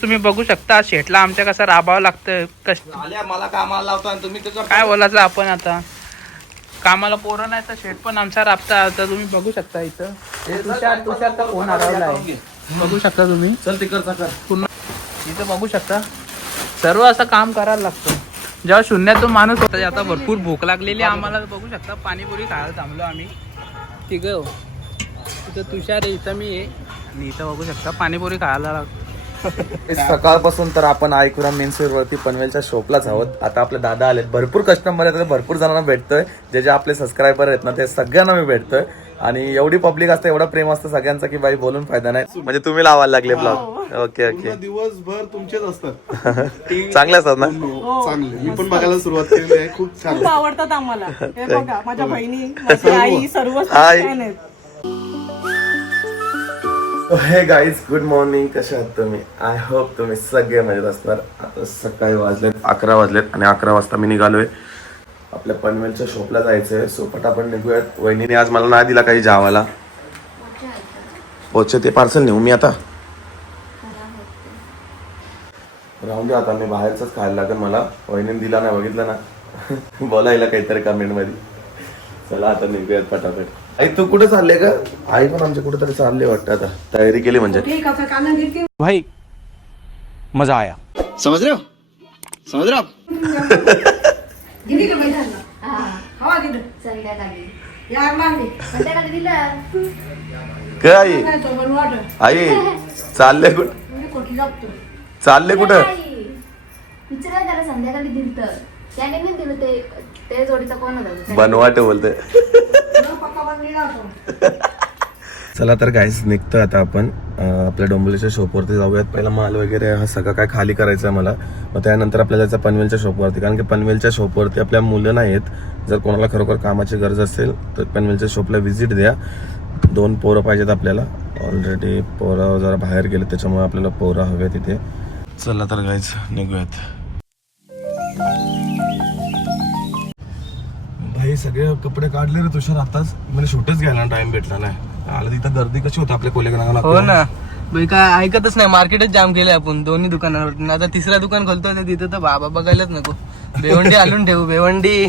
तुम्ही बघू शकता शेटला आमच्या कसं राबावं लागतं कष्ट. मला कामाला लावतो आणि तुम्ही त्याचं काय बोलायचं आपण आता. कामाला पोरं नाही तर शेट पण आमचा राबता. आता तुम्ही बघू शकता इथं तुषारचा फोन हरवला आहे. बघू शकता तुम्ही. चल तिकडचा कर पूर्ण इथं बघू शकता सर्व असं काम करायला लागतं. जेव्हा शून्यातून माणूस होता. आता भरपूर भूक लागलेली आम्हाला. बघू शकता पाणीपुरी खायला थांबलो आम्ही तिघं. इथं तुषार आहे, इथं मी आहे आणि इथं बघू शकता पाणीपुरी खायला. सकाळपासून तर आपण आयकुरा मेन्सवेअर वरती पनवेलच्या शॉपलाच आहोत. आता आपले दादा आलेत. भरपूर कस्टमर आहेत, भरपूर जणांना भेटतोय. जे जे आपले सबस्क्रायबर आहेत ना ते सगळ्यांना मी भेटतोय. आणि एवढी पब्लिक असते, एवढा प्रेम असतं सगळ्यांचा की बाई बोलून फायदा नाही. म्हणजे तुम्ही लावायला लागले ब्लॉग. Okay okay. दिवसभर तुमचेच असतात. चांगले असतात ना. चांगले. मी पण बघायला सुरुवात केली आहे. खूप छान खूप आवडतात आम्हाला. हे बघा माझ्या बहिणी, माझी आई सर्व हाय. छान आहेत. हे गाईज, गुड मॉर्निंग. कशा आहात तुम्ही? आय होप तुम्ही सगळे मजेत असणार. आता सकाळी वाजलेत 11 वाजलेत आणि 11 वाजता मी निघालोय. आपल्या पनवेलच्या शॉपला जायचंय. सो पटापट निघूयात. वहिनीने आज मला नाही दिला काही जेवायला. पोचे ते पार्सल नेऊ मी आता. राहून दे आता, मी बाहेरच खायला लागेल मला. वहिनीने दिला नाही, बघितलं ना. बोलायला काहीतरी कमेंट मध्ये. चला आता निघूयात पटापट. आई तू कुठे चालले का? आई पण आमच्या कुठेतरी चालले वाटतं. आता तयारी केली म्हणजे. भाई मजा आया. समझ रहे हो? समझ रहे हो? काय आई चालले कुठं? चालले कुठं? संध्याकाळी दिलं त्याने नाही दिलं. ते जोडीचा कोण होता? बनवाटे बोलते. चला तर गाईस निघतोय आता आपण. आपल्या डोंबिवलीच्या शॉपवरती जाऊयात. पहिला माल वगैरे हा सगळं काय खाली करायचं आहे मला. मग त्यानंतर आपल्याला जायचं पनवेलच्या शॉपवरती. कारण की पनवेलच्या शॉपवरती आपल्या मुलं नाहीत. जर कोणाला खरोखर कामाची गरज असेल तर पनवेलच्या शॉपला व्हिजिट द्या. 2 पोरं पाहिजेत आपल्याला. ऑलरेडी पोरं जरा बाहेर गेले त्याच्यामुळे आपल्याला पोरं हवे तिथे. चला तर गाईस निघूयात. भाई सगळे कपडे काढले रे तुषार आताच. म्हणजे शूटच घ्यायला टाइम भेटला नाही. आला तिथं गर्दी कशी होती आपल्या कोलेकडे. हो ना भाई, काय ऐकतच नाही. मार्केटच जाम केले आपण दोन्ही दुकानावर. आता तिसरा दुकान खोलतोय तिथं तर बाबा बघायलाच नको. भेवंडी हालून ठेवू. भेवंडी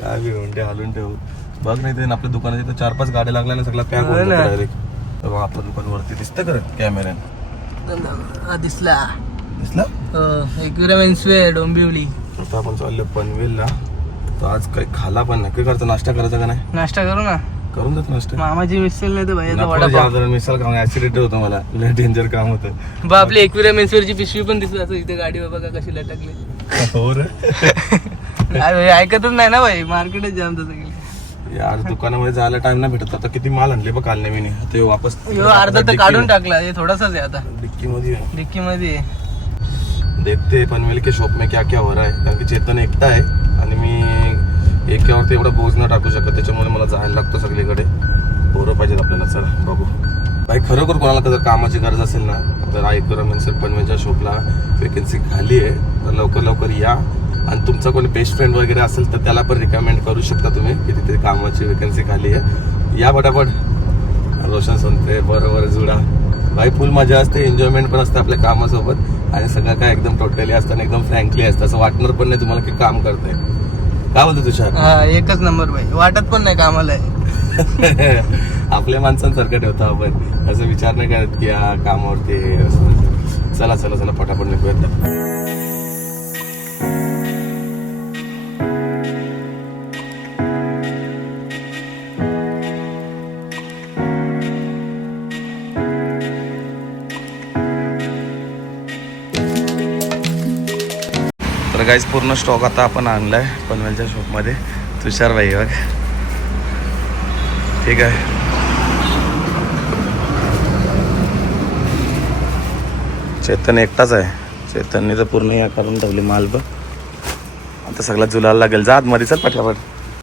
काय भेवंडी हालून ठेवू. बघ नाही ते आपल्या दुकानात तिथं 4-5 गाड्या लागल्या ना. सगळा पॅक होतो डायरेक्ट. आपल्या दुकानावरती दिसतं का कॅमेऱ्याने? दिसला दिसला. एकविरा मेन्सवेअर डोंबिवली. आता आपण चाललो पनवेलला. तर आज काही खाला पण नाही. काय करतो? नाश्ता करायचा का नाही? नाश्ता करू ना. करून देत नाश्ता. मामाची मिसल नाही तर भाई मिसल खाऊन ऍसिडिटी होतं मला. लय डेंजर काम होतं. बा आपली एकविरा मेन्सवेअरची पिशवी पण दिसत असं इथे गाडीवर बघा कशी लटकली. हो रे. ऐकतच नाही ना भाई. मार्केटच जाम तसं गेली. यार दुकानामध्ये जायला टाइम नाही भेटत. आता किती माल आणले बघ काल नवीन. ते वापस अर्धा तर काढून टाकला. हे थोडासाच आहे आता डिक्की मध्ये. डिक्की मध्ये. देखते पनवेल के शॉप में क्या क्या हो रहा है. कारण की चेतन एकटा आहे आणि मी एकावरती एवढा बोझ न टाकू शकत. त्याच्यामुळे मला जायला लागतं सगळीकडे. पोरं पाहिजेत आपल्याला. चला बघू. भाई खरोखर कोणाला जर कामाची गरज असेल ना तर आयकुरा मेन्सवेअर पनवेलच्या शॉपला वेकेन्सी खाली आहे. तर लवकर लवकर या. आणि तुमचा कोणी बेस्ट फ्रेंड वगैरे असेल तर त्याला पण रिकमेंड करू शकता तुम्ही की तिथे कामाची वेकेन्सी खाली आहे. या पटापट. रोशन संते बरोबर जुडा. भाई फुल मजा असते. एन्जॉयमेंट पण असते आपल्या कामासोबत. आणि सगळं काय एकदम टोटली असतं आणि एकदम फ्रँकली असतं. असं वाटणार पण नाही तुम्हाला की काम करतंय. काय बोलतो तुषार? हा एकच नंबर भाई. वाटत पण नाही कामाला आहे. आपल्या माणसांसारखं ठेवतो आपण. असं विचार नाही करत की हा कामावरती असं. चला चला चला पटापट निघूयात. तर गाईज पूर्ण स्टॉक आता आपण आणलाय पनवेलच्या शॉपमध्ये. तुषार भाई बघ. ठीक आहे. चेतन एकटाच आहे. चेतनने तर पूर्ण या करून ठेवली माल बघ. आता सगळा जुलायला लागेल. जा आतमध्ये चल पटापट.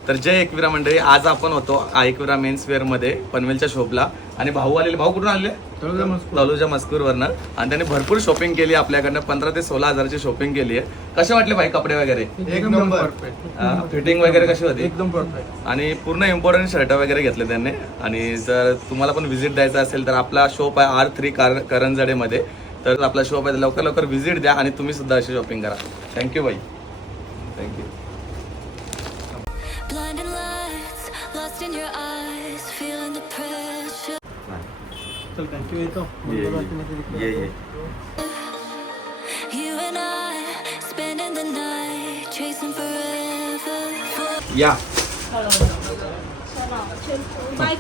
तर जय एकविरा मंडळी. आज आपण होतो एकविरा मेन्सवेअर मध्ये पनवेलच्या शॉपला. आणि भाऊ आलेले. भाऊ कुठून आले? तळोजा मस्कूरवरनं. आणि त्यांनी भरपूर शॉपिंग केली आपल्याकडनं. 15 ते 16 हजाराची शॉपिंग केली आहे. कसे वाटले भाई कपडे वगैरे? एकदम परफेक्ट. फिटिंग वगैरे कशी होती? एकदम परफेक्ट. आणि पूर्ण इम्पॉर्टंट शर्ट वगैरे घेतले त्यांनी. आणि जर तुम्हाला पण व्हिजिट द्यायचं असेल तर आपला शॉप आहे R3 करंजडेमध्ये. तर आपला शॉप आहे, लवकर लवकर व्हिजिट द्या आणि तुम्ही सुद्धा अशी शॉपिंग करा. थँक्यू बाई, thank you. Blinding lights, lost in your eyes, feeling the pressure. ये You and I, spending the night, chasing forever. या. Bye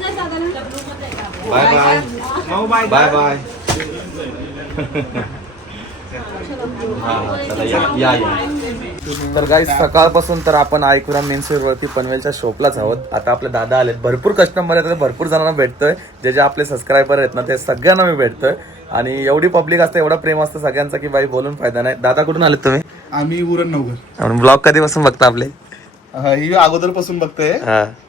bye bye bye. तर गाईस सकाळपासून तर आपण आयकुरा मेन्सवेअर वरती पनवेलच्या शॉपलाच आहोत. आता आपले दादा आलेत, भरपूर कस्टमर आहेत, भरपूर जणांना भेटतोय, जे जे आपले सबस्क्रायबर आहेत ना ते सगळ्यांना मी भेटतोय. आणि एवढी पब्लिक असते, एवढा प्रेम असतं सगळ्यांचा की बाई बोलून फायदा नाही. दादा कुठून आलेत तुम्ही? आम्ही उरण नवघर. ब्लॉग कधीपासून बघता आपले? ही अगोदर पासून बघते.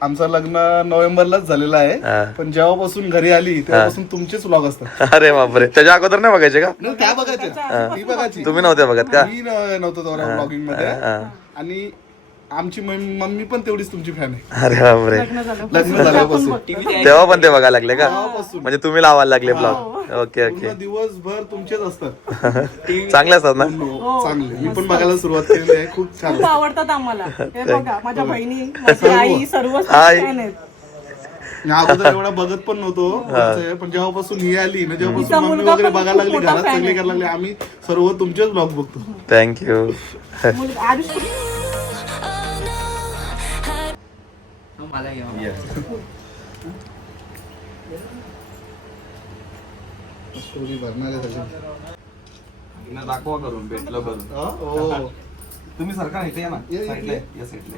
आमचं लग्न नोव्हेंबरलाच झालेलं आहे, पण जेव्हापासून घरी आली तेव्हापासून तुमचेच व्लॉग असतात. अरे बापरे, त्याच्या अगोदर नाही बघायचे का? नाही, त्या बघायच्या, ती बघायची. तुम्ही नव्हते बघत का? मी नव्हतो तेव्हा ब्लॉगिंग मध्ये. आणि आमची मम्मी पण तेवढीच तुमची फॅन आहे. अरे बापरे, लग्न झाल्यापासून तेव्हा पण ते बघायला लागले का? तेव्हापासून. म्हणजे तुम्ही लावायला लागले ब्लॉग? ओके ओके, पूर्ण दिवसभर तुमचेच असतात. चांगले असतात ना? चांगले. मी पण बघायला सुरुवात केलेली आहे, खूप छान खूप आहे. आवडतात आम्हाला. हे बघा माझ्या बहिणी, माझी आई, सर्व आई. fan आहेत. मी अगोदर एवढा बघत पण नव्हतो, पण जेव्हापासून ही आली ना, तिचा जेव्हापासून मम्मी मुलगा वगैरे पण बघायला लागली, खूप मोठा घरात fan चांगले आहे. करायला लागले, आम्ही सर्व तुमचेच ब्लॉग बघतो. थँक्यू. मुलगा आरुष स्टोरी भरणार आहे त्याची. दाखवा करून, भेटलो करून. हो. तुम्ही सरकार इथे या ना, ये, ये, साईडला ये. या साईडला.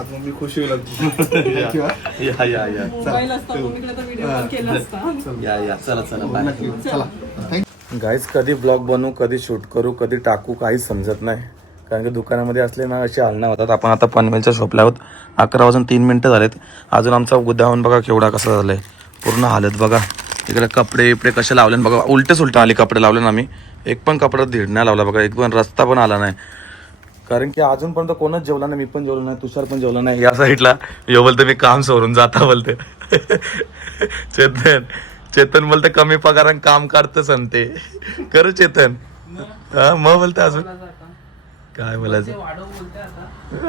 आता मी खुशी होईल अगदी. या या या मोबाईल असता मम्मीकडे तर व्हिडिओ कॉल केला असता. या या, चला चला. नक्की. चला. थँक्यू. गाईज, कधी ब्लॉग बनवू, कधी शूट करू, कधी टाकू, काहीच समजत नाही. कारण की दुकानामध्ये असले ना असे हालना होतात. आपण आता पनवेलच्या शॉपला आहोत. 11 वाजून 3 मिनिटं झालेत. अजून आमचा गोदावून बघा केवढा कसा झालाय, पूर्ण हालत बघा. इकडे कपडे इपडे कसे लावले बघा, उलटे सुलटे आले कपडे लावले ना आम्ही. एक पण कपडा धीड नाही लावला बघा, एक पण रस्ता पण आला नाही. कारण की अजूनपर्यंत कोणच जेवला नाही. मी पण जेवलो नाही, तुषार पण जेवला नाही. या साईडला यो बोलते मी काम सोडून जाता बोलते. चेतन बोलते कमी पगारान काम करतं संते. कर चेतन. हा मग बोलते अजून काय बोलायचं.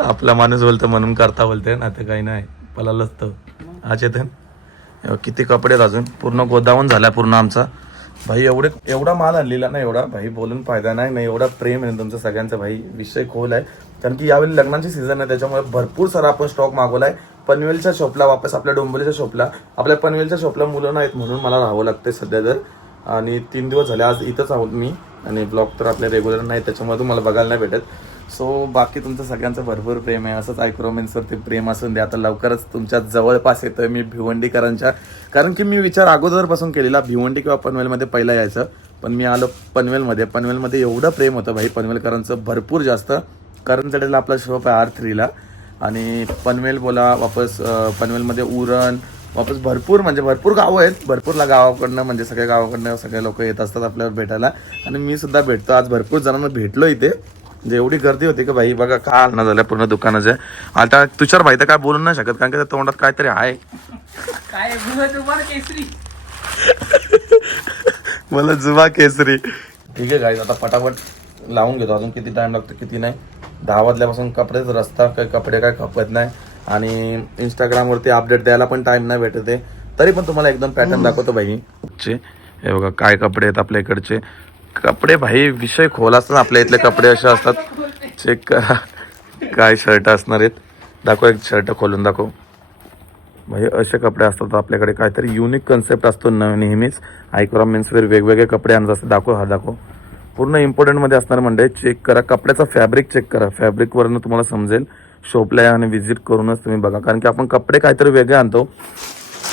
आपला माणूस बोलतो म्हणून करता बोलते ना, ते काही नाही पलाल असतं. हा चेतन, किती कपडे आहेत अजून, पूर्ण गोदावून झाला पूर्ण आमचा. भाई एवढा माल आणलेला ना, एवढा भाई बोलून फायदा नाही. एवढा प्रेम आहे तुमचं सगळ्यांचं भाई, विषय खोल आहे. कारण की यावेळी लग्नाची सीझन आहे, त्याच्यामुळे भरपूर सारा आपण स्टॉक मागवलाय पनवेलच्या शॉपला, वापस आपल्या डोंबिवलीच्या शॉपला. आपल्या पनवेलच्या शॉपला मुलं नाहीत म्हणून मला राहावं लागतंय सध्या तर. आणि 3 दिवस झाले, आज इथंच आहोत मी. आणि ब्लॉग तर आपले रेग्युलर नाही, त्याच्यामुळे तुम्हाला बघायला नाही भेटत. सो बाकी तुमचं सगळ्यांचं भरपूर प्रेम आहे. असंच आयकुरा मेन्सवरती प्रेम असून दे. आता लवकरच तुमच्या जवळपास येतोय मी भिवंडीकरांच्या. कारण की मी विचार अगोदरपासून केलेला भिवंडी किंवा पनवेलमध्ये पहिला यायचं, पण मी आलो पनवेलमध्ये. पनवेलमध्ये एवढं प्रेम होतं भाई पनवेलकरांचं भरपूर जास्त. करंजडेला आपला शॉप आहे R3ला. आणि पनवेल बोला, वापस पनवेलमध्ये उरण, वापस भरपूर म्हणजे भरपूर गावं आहेत. भरपूरला गावाकडनं म्हणजे सगळ्या गावाकडनं सगळे लोक येत असतात आपल्याला भेटायला. आणि मी सुद्धा भेटतो. आज भरपूर जणांना भेटलो इथे. म्हणजे एवढी गर्दी होती की भाई बघा का हालना झाल्या पूर्ण दुकानाचं. आता तुषार भाई तर काय बोलू नाही शकत, कारण की त्या तोंडात काहीतरी आहे. काय केसरी. मला जुबा केसरी. ठीक आहे गाईज, आता पटापट लावून घेतो. अजून किती टाइम लागतो किती नाही. 10 वाजल्यापासून कपडेच रस्ता, काही कपडे काय खपत नाही. आणि इंस्टाग्रामवरती अपडेट द्यायला पण टाइम नाही भेटत आहे. तरी पण तुम्हाला एकदम पॅटर्न दाखवतो भाई. हे बघा काय कपडे आहेत आपल्या इकडचे. कपडे भाई विषय खोल असतात. आपल्या इथले कपडे असे असतात. चेक करा काय शर्ट असणार आहेत. दाखव, एक शर्ट खोलून दाखव भाई. असे कपडे असतात आपल्याकडे. काहीतरी युनिक कन्सेप्ट असतो नेहमीच. आयकुरा मेन्सवेअर वेगवेगळे कपडे आणत असतात. दाखव, हा दाखव. पूर्ण इम्पॉर्टंटमध्ये असणार म्हणजे. चेक करा कपड्याचा फॅब्रिक, चेक करा फॅब्रिकवरनं तुम्हाला समजेल. शॉपला या आणि व्हिजिट करूनच तुम्ही बघा. कारण की आपण कपडे काहीतरी वेगळे आणतो,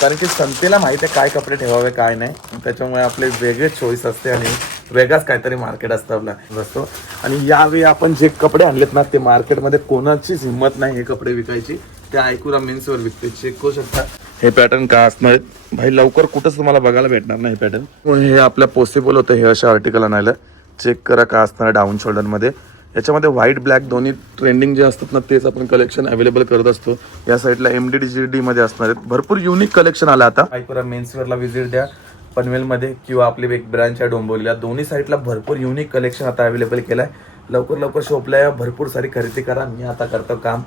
कारण की संतेला माहिती आहे काय कपडे ठेवावे काय नाही. त्याच्यामुळे आपले वेगळे चॉईस असते आणि वेगळाच काहीतरी मार्केट असतं आपला असतो. आणि यावेळी आपण जे कपडे आणलेत ना, ते मार्केटमध्ये कोणाचीच हिंमत नाही हे कपडे विकायची. ते आयकुरा मेन्सवर विकते. चेक करू शकता हे पॅटर्न काय असणार आहेत भाई. लवकर कुठंच तुम्हाला बघायला भेटणार नाही हे पॅटर्न. हे आपल्या पॉसिबल होतं हे अशा आर्टिकल आणायला. चेक करा काय असणार डाऊन शोल्डरमध्ये. याच्यामध्ये व्हाईट ब्लॅक दोन्ही ट्रेंडिंग जे असतात ना, तेच आपण कलेक्शन अवेलेबल करत असतो. या साईडला MDDGD मध्ये असणार आहेत. भरपूर युनिक कलेक्शन आलं आता. आयकुरा मेन्सवेअरला व्हिजिट द्या. पनवेलमध्ये किंवा आपली एक ब्रँच आहे डोंबिवलीला, दोन्ही साईडला भरपूर युनिक कलेक्शन आता अवेलेबल केलं आहे. लवकर लवकर शॉपला या, भरपूर सारी खरेदी करा. मी आता करतो काम,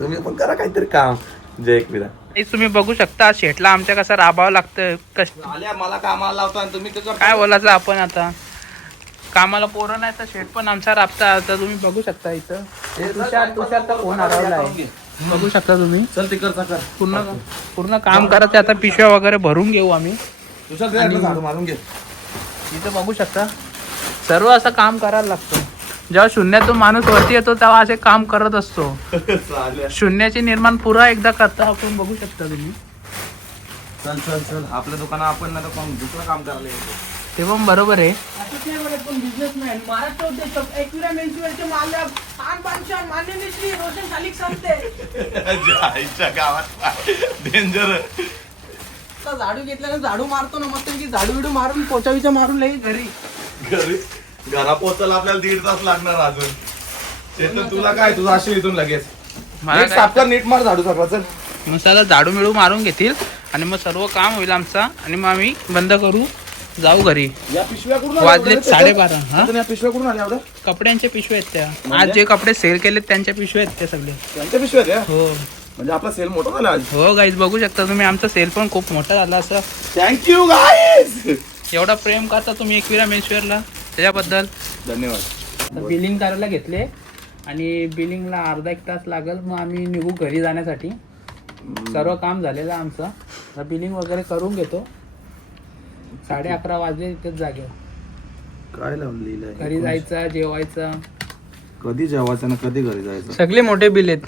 तुम्ही पण करा काहीतरी काम. जय एकविरा. तुम्ही बघू शकता शेटला आमच्या कसं राबावं लागतं. मला कामाला लावतो आणि तुम्ही काय बोलायचं आपण आता, कामाला पोरं नाही तर शेट पण आमचा राबता. आता तुम्ही बघू शकता इथं तुषारचा फोन हरवला आहे, बघू शकता तुम्ही. चल तिकडचा कर, पूर्ण काम करत आता पिशव्या वगैरे भरून घेऊ आम्ही. झाडू मारून घे. इथं बघू शकता सर्व असं काम करायला लागतं. जेव्हा शून्यातून माणूस वरती येतो तेव्हा असे काम करत असतो. शून्याचे निर्माण पुरा एकदा करता आपण, बघू शकता तुम्ही. चल चल चल आपल्या दुकानात आपण नाही तर दुसरं काम करायला येतो. ते पण बरोबर आहे. असंच नाही बरं, पण बिझनेसमॅन महाराष्ट्र उद्देशक एकविरा मेन्सवेअरचे मालक खान बादशाह मान्य श्री रोशन शालिक संपते. आईच्या गावात डेंजर. झाडू घेतला ना, झाडू मारतो ना मस्त की, झाडू बिडू मारून पोचा विचा मारून लई घरी घरा पोहोचायला आपल्याला 1.5 तास लागणार अजून. चेतन तुला काय, तुझा असेल इथून लगेच मला साफ कर, नीट मार झाडू सगळं. चल मग साला झाडू मिळू मारून घेतील आणि मग सर्व काम होईल आमचा आणि मग आम्ही बंद करू, जाऊ घरी. या पिशव्या कुठून वाजलेत 12:30. हा, या पिशव्या कुठून आल्या एवढ्या? कपड्यांच्या पिशव्या आहेत त्या. आज जे कपडे सेल केलेत त्यांच्या पिशव्या आहेत त्या सगळे. त्यांच्या पिशव्या द्या. हो म्हणजे आपला सेल मोठा झाला आज. हो गाईज, बघू शकता तुम्ही आमचा सेल पण खूप मोठा झाला. असं थँक्यू गाईज, एवढा प्रेम करता तुम्ही एकविरा मेन्सवेअरला, त्याच्याबद्दल धन्यवाद. बिलिंग करायला घेतले आणि बिलिंगला अर्धा 1 तास लागेल. मग आम्ही निघू घरी जाण्यासाठी. सर्व काम झालेलं आहे आमचं. आता बिलिंग वगैरे करून घेतो. 11:30 वाजले तिथेच जागेवर. काय लावून लिहिलंय? घरी जायचं, जेवायचं. कधी जेवायचं ना कधी घरी जायचं? सगळे मोठे बिल आहेत,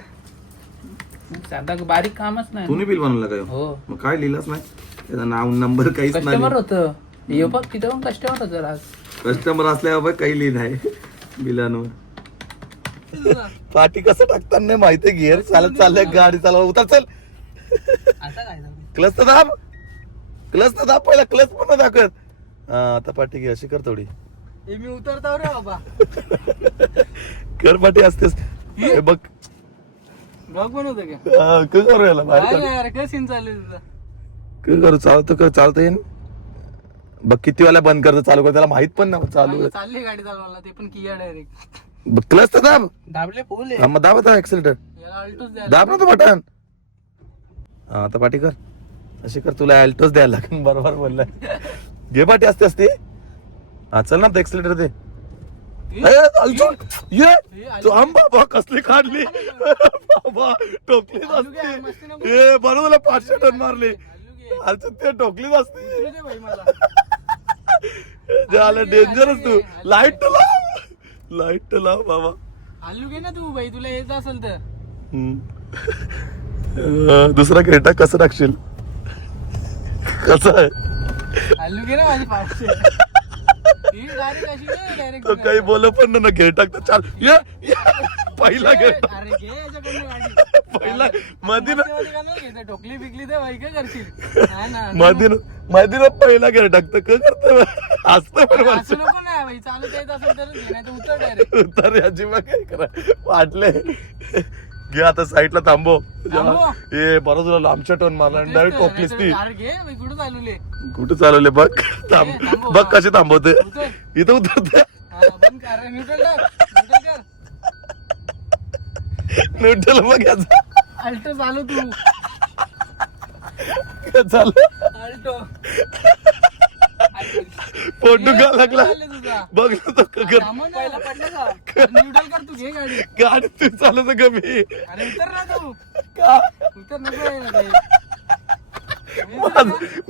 साधा बारीक कामच नाही. तुम्ही बिल बनवलं काय? हो, मग काय लिहिलंच नाही, त्याचं नाव नंबर काहीच नाही. कस्टमर होतं. हे बघ तिथं पण कस्टमर होतं आज. कस्टमर असल्यावर काही लिहिलं आहे बिलांवर. पाठी कसं टाकताना नाही माहिती. गिअर चालत चाललंय, गाडी चालवा. उतर चल. आता काय झालं? क्लच तर दाब, क्लच तर दाब पहिला. क्लच पण दाखवत. हा आता पाठी घे, अशी कर थोडी. हे मी उतरतो रे बाबा. कर पाठी असतेस. हे बघ ब्लॉग बनवतो का? हा, काय करू याला बाहेर काय कर. नाही यार, काय सीन चालू आहे तुझा? काय करू, चालतं कर, चालतं येईन. बघ किती वाला बंद करतो, चालू कर, त्याला माहित पण ना चालू आहे. चालली गाडी चालवायला, ते पण किया डायरेक्ट. क्लच तर दाब. दाबले फुल हा, मग दाब आता ऍक्सिलेटर. याला अल्टोच द्या. दाब ना तो बटन. हा आता पाठी कर, अशी कर. तुला अल्टोच द्यायला लागेल. बरोबर बोललाय. घे पाठी असते असते. हा चल ना, एक्सिलेटर दे. ये थांब बाबा, कसली काढली बाबा, टोकलीच असते. ए बरोबर 500 टन मारले. अच्छा ते टोकलीच असते. दे भाई मला. झालं डेंजरच. तू लाईट लाव, लाईट लाव बाबा. आलू घे ना तू भाई, तुला येत असेल तर. दुसरा क्रेटा कसं टाकशील? कसं आहे? आलू घे ना माझी 500. ही डायरेक्ट अशी नाही, डायरेक्ट तो काही बोल पण ना, घेर टाकतो. चाल ये पहिला घेर टाक. अरे घे याच्याकडनं गाडी. पहिला मधी घेते टोकली बिकली दे भाई, काय करशील? हा ना. मधी पहिला घेर टाकतो. काय करतो असतं पण असं माणसं. नको ना भाई, चालत येत असेल तर घे, नाही तर उतर डायरेक्ट. उतर याची मग काय करा, वाटले. घे आता साईडला थांबव. थांबव? ए बरं तुला लांबच्या टोन मारला आणि डायरेक्ट टोकलीस ती. अरे घे भाई, कुठं चालवले? कुठे चालवले बघ. थांब थांबव. बघ कशी थांबवते. उतर. इथं उतरते. हा, बंद कर रे, न्यूट्रल टाक, न्यूट्रल कर. न्यूट्रल बघ याचा. अल्टो चालू तू. काय झालं? अल्टो. फोटो का लागला चालले तुझा. बघ ना तो कर. सामान पहिला पडलं का? न्यूट्रल कर तू, घे गाडी. गाडी तू चालत कमी. अरे उतर ना तू. का उतर नको आहे ना ते.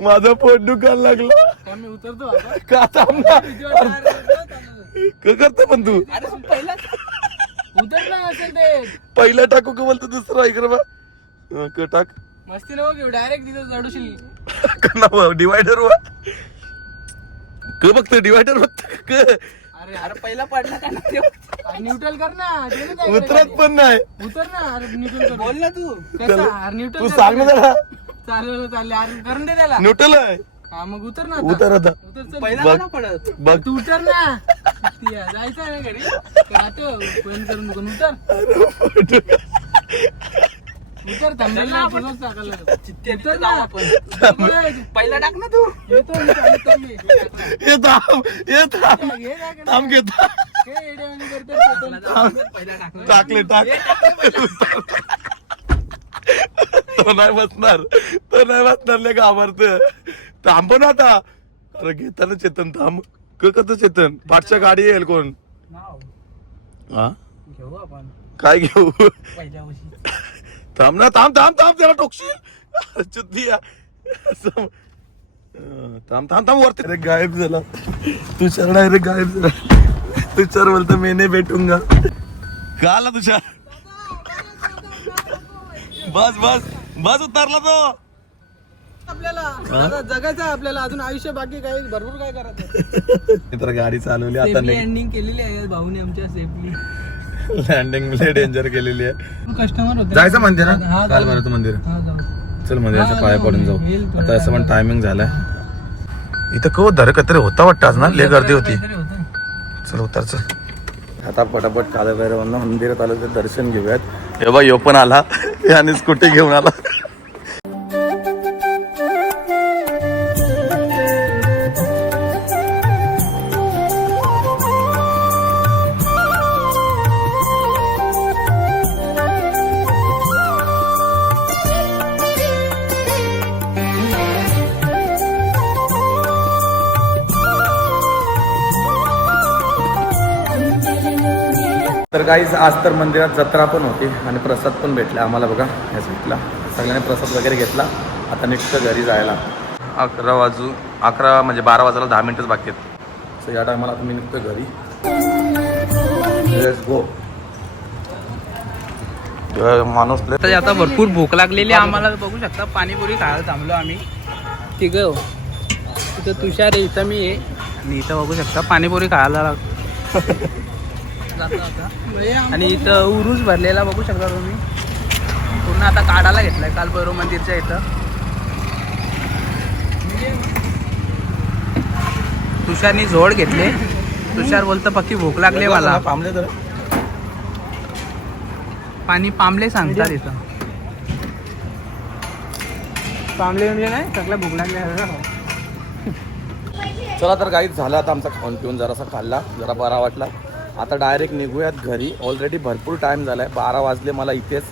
माझा पोट दुखायला लागला. का मी उतरतो आता? का थांब ना. भीती वाटते, अरे उतर चालू. काय करते पण तू? अरे तू पहिला उतर ना, असेल ते. पहिला टाकू का बोलतो दुसरा इकडे बा. टाक मस्ती नको घेऊ, डायरेक्ट तिथं चढूशील. का डिवायडर वर क बघतो, डिवायडर बघतो. अरे अरे पहिला पडला का ना ते? न्यूट्रल कर ना, ते नाही जायचं उतरत गाडी. पण नाही. उतर ना, अरे न्यूट्रल कर. बोल ना तू. चल. कसा? अरे न्यूट्रल तू कर. सांग ना जरा. चालेल चालेल, अरे करून दे त्याला. न्यूट्रल आहे. हा मग उतर ना उतर आता. उतर, चल. बघ पडत. बघ. तू उतर ना. जायचं आहे ना घरी. राहतो बंद करून दुकान. उतर उतर थांबलेला तुझंच टाकलं. चित्त्याने जाऊ आपण. पहिला टाक ना तू. येतो मी, चालतो मी. ये थांब ये थांब घे ना, घे ना. थांब घेत काय येड्यावानी करतोय चेतन? पहिला टाक. टाकले टाक तो नाही बसणार लय घाबरत थांब ना आता. अरे घेताना चेतन थांब कसं चेतन पाठच्या गाडी येईल कोण नाव हा घेऊ आपण काय घेऊ पहिल्या वर्षी. थांब ना थांब त्याला टोकशील चुद्दी थांब वरती अरे गायब झाला तुषार डायरेक्ट गायब झाला तुषार बोलतो मी नाही भेटूंगा का आला तुषार बस उतरला तो आपल्याला आता जगायचं आहे, आपल्याला अजून आयुष्य बाकी काही भरपूर काय करायचं. तर गाडी चालवली आता एंडिंग केलेली आहे भाऊने आमच्या सेफली. लँडिंग डेंजर केलेली आहे कस्टमर होते जायचं मंदिर हा, ना काल जाऊ. म्हणतो मंदिर हा, जाऊ. चल मंदिराच्या हा, पाया जाऊ. पडून जाऊ येईल थोड्या आता असं पण वेळात. टायमिंग झालाय इथं कव धर काहीतरी होता वाटतं आज ना लय गर्दी होती काहीतरी होतं. चल उतर चल आता पटापट कालभैरवांना मंदिरात आलं तर दर्शन घेऊयात हे बा यो पण आला आणि स्कूटी घेऊन आला तर गाईज आज तर मंदिरात जत्रा पण होती आणि प्रसाद पण भेटला आम्हाला बघा या साईडला सगळ्यांनी प्रसाद वगैरे घेतला आता निघतं घरी जायला 11 म्हणजे 12 वाजायला 10 मिनिटच बाकी आहेत सो या टायमाला आता मी निघतो घरी लेट्स गो माणूस तर आता भरपूर भूक लागलेली आहे आम्हाला बघू शकता पाणीपुरी खायला थांबलो आम्ही तिघं इथं तुषार आहे इथं मी आहे आणि इथं बघू शकता पाणीपुरी खायला जातो आता. आणि इथं उरूस भरलेला बघू शकता तुम्ही पूर्ण आता काढायला घेतलाय काल भैरव मंदिरच्या इथं तुषारनी झोड घेतले तुषार बोलतं पक्की भूक लागली मला थांबले तर पाणी पांबले सांगतात इथं पामले म्हणजे नाही सगळ्या भूक लागल्या. चला तर काहीच झालं आता आमचा खाऊन पिऊन जरासा खाल्ला जरा बरा वाटला आता डायरेक्ट निघूयात घरी ऑलरेडी भरपूर टाईम झाला आहे 12 वाजले मला इथेच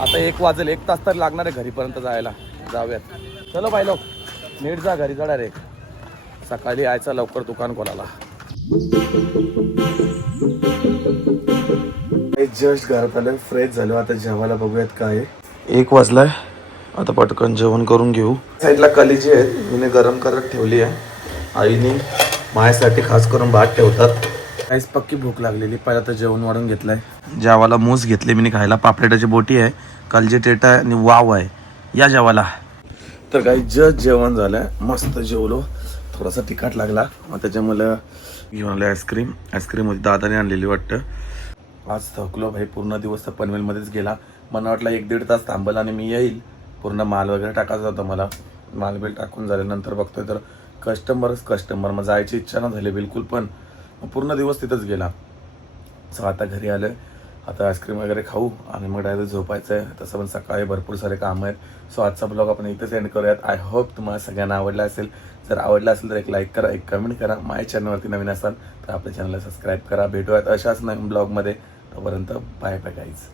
आता 1 वाजेल 1 तास तर लागणार आहे घरीपर्यंत जायला जाऊयात चलो बाय लोक नीट जा घरी जा डायरेक्ट सकाळी यायचा लवकर दुकान खोलाला जस्ट घरात आलं फ्रेश झालो आता जेवायला बघूयात काय 1 वाजलाय आता पटकन जेवण करून घेऊ साईडला कलिजी आहे मी गरम करत ठेवली आहे आईने माझ्यासाठी खास करून भात ठेवतात काहीच पक्की भूक लागलेली पहिला तर जेवण वाढून घेतलंय जेवायला मूस घेतले मी खायला पापलेटाची बोटी आहे कलजी टेटा आणि वाव आहे या जेवायला तर काही जस्ट जेवण झालंय मस्त जेवलो थोडासा तिखट लागला मग त्याच्यामुळे घेऊन आलं आईस्क्रीम होती दादाने आणलेली वाटतं आज थकलो भाई पूर्ण दिवस तर पनवेलमध्येच गेला मला वाटलं 1-1.5 तास थांबला आणि मी येईल पूर्ण माल वगैरे टाकायचा होता मला माल बिल टाकून झाल्यानंतर बघतोय तर कस्टमर मग जायची इच्छा न झाली बिलकुल पण पूर्ण दिवस तिथंच गेला सो आता घरी आलं आता आईस्क्रीम वगैरे खाऊ आणि मग डायरेक्ट झोपायचं आहे तसं पण सकाळी भरपूर सारे कामं आहेत सो आजचा ब्लॉग आपण इथेच एंड करूयात आय होप तुम्हाला सगळ्यांना आवडला असेल जर आवडला असेल तर एक लाईक करा एक कमेंट करा माझ्या चॅनलवरती नवीन असाल तर आपल्या चॅनलला सबस्क्राईब करा भेटूयात अशाच नवीन ब्लॉगमध्ये तोपर्यंत बाय बाय गाईज